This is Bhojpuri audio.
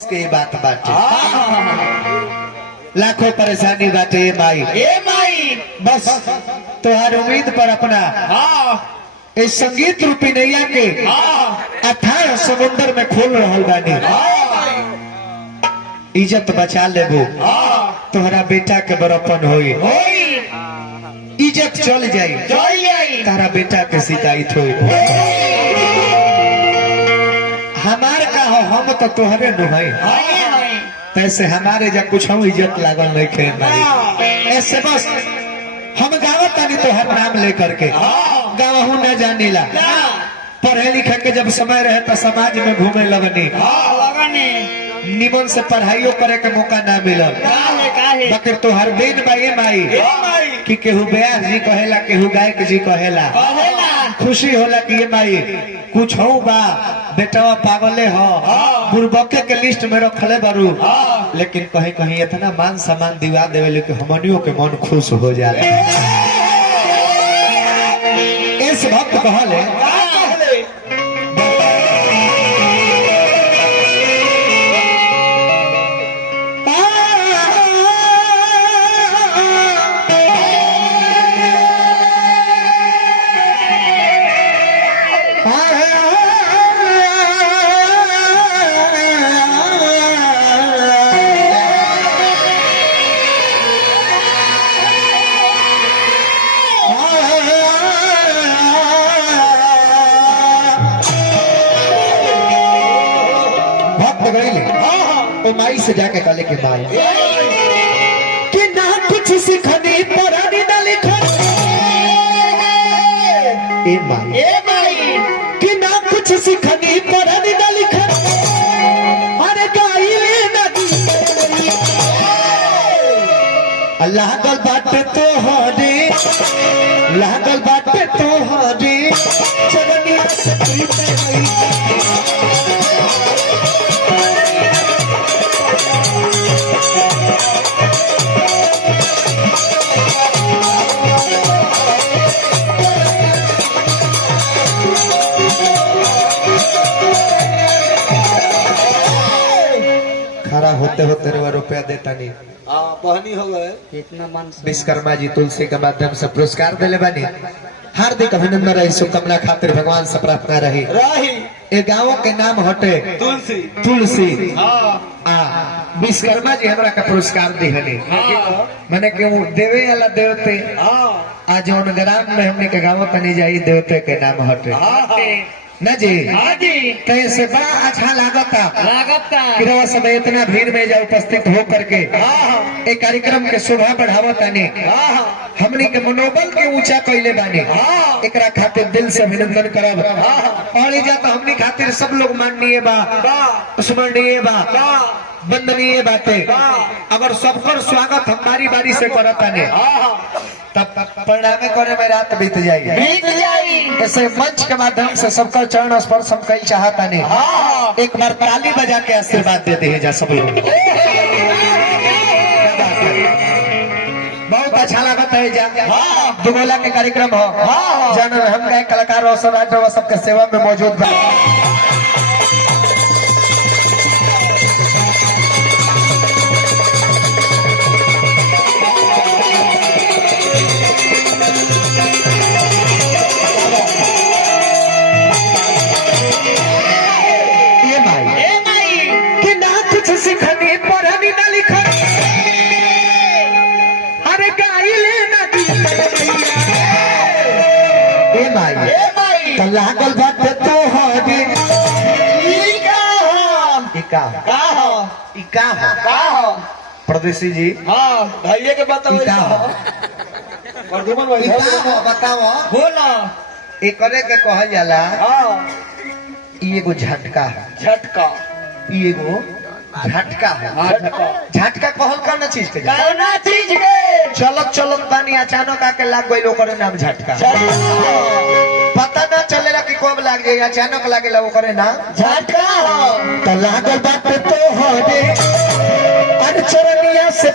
के बात बाटे लाखों परेशानी बाटे माई बस तुहार उम्मीद पर अपना इस संगीत रूपी नैया के अथाह समुद्र में खोल रहल बानी। इज्जत बचा लेबो तोहरा बेटा के बड़प्पन होई, इज्जत चल जाई तारा बेटा के शिकायत होई। हमार का हो हम तो तोहरे न है तैसे हमारे जब कुछ हम इज्जत लागल नहीं खे ऐसे बस हम गावत तानी तोहर नाम लेकर के गावहू न जानीला। पढ़े लिखे के जब समय रहे तो समाज में घूमे लगनी, निमन से पढ़ाइयो करे के मौका ना मिलल। बाकी तोहर दिन माई कि केहू ब्यास जी कहेला केहू गायक जी कहेला, खुशी होला कि ये माई कुछ हो बा बेटवा पागले हो बुरबके के लिस्ट में रखले बारू, लेकिन कहीं कहीं इतना मान सम्मान दिवा देवे कि हमनियों के मन खुश हो जाए। इस भक्त कहले माई से जाके कले के माई कि ना कुछ सिखनी पढ़नी ना लिखनी ए माई कि ना कुछ सिखनी पढ़नी ना लिखनी अरे गाइले नदी अल्लाह गल बाटे तो हरे लागल बाटे तो हरे चरनिया से खड़ा होते होते रुपया देता नहीं बहनी हो गए कितना मन विश्वकर्मा जी तुलसी के माध्यम से पुरस्कार दिले बानी। हार्दिक अभिनंदन रही, शुभकामना खातिर भगवान से प्रार्थना रही। ए गाँव के नाम हटे तुलसी विश्वकर्मा जी हमरा का पुरस्कार दिहले मैंने क्यों देवे वाला देवते आज जौन ग्राम में हमने के गाँव तनी जाई देवते के नाम हटे न जी कैसे बड़ा अच्छा लागता कि समय इतना भीड़ में जा उपस्थित हो करके एक कार्यक्रम के शोभा बढ़ावा तानी हमनी के मनोबल के ऊंचा कैले बानी। एकरा खातिर दिल से अभिनंदन करब और इजा तो हमनी खातिर सब लोग माननीय बा स्मरणीय बा वंदनीय बातें अगर सबकर स्वागत हमारी बारी से करता ने तब परिणाम करे में रात बीत जाएगी। ऐसे मंच के माध्यम से सबका चरण स्पर्श हम कई चाहता ने एक बार ताली बजा के आशीर्वाद देते हैं जा सब लोग। बहुत अच्छा लगता है जा दुगोला के कार्यक्रम हो जन हम गए कलाकार और सबके सेवा में मौजूद बा। सिखनी पढ़नी न लिखनी अरे गाइले नदी ए माई लागल बाटे तो हरे परदेसी जी भैया के बताओ बताओ बोला एक करे के कहल जाला एगो झटका एगो झटका झटका कहल का चीज के चलत चलत पानी अचानक आके लाग गई ओकरे नाम झटका। पता ना चलेला कि कब लाग जाए अचानक लागेला ओकरे नाम झटका। तो लागल बाटे तो हरे अरे चरनिया से